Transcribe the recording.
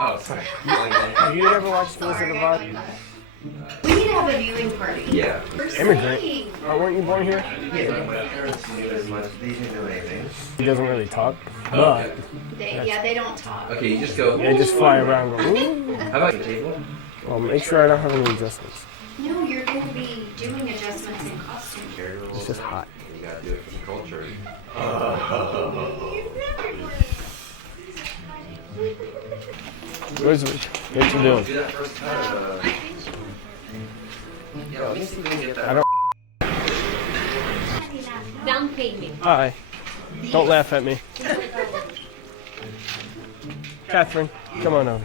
Oh, sorry. Have you ever watched Wizard of Oz? We need to have a viewing party. Yeah. Immigrant. Weren't you born here? Yeah, my parents didn't do as much. They didn't do anything. He doesn't really talk, but They don't talk. Okay, you just go. yeah, just fly around. Go, ooh. How about the table? Well, make sure I don't have any adjustments. No, you're going to be doing adjustments in costume. It's just hot. You gotta do it for the culture. Wizard, what you doing? Do that first time. Yeah, let me see if we can get that. I don't. Down payment. Hi. Don't laugh at me. Catherine, come on over.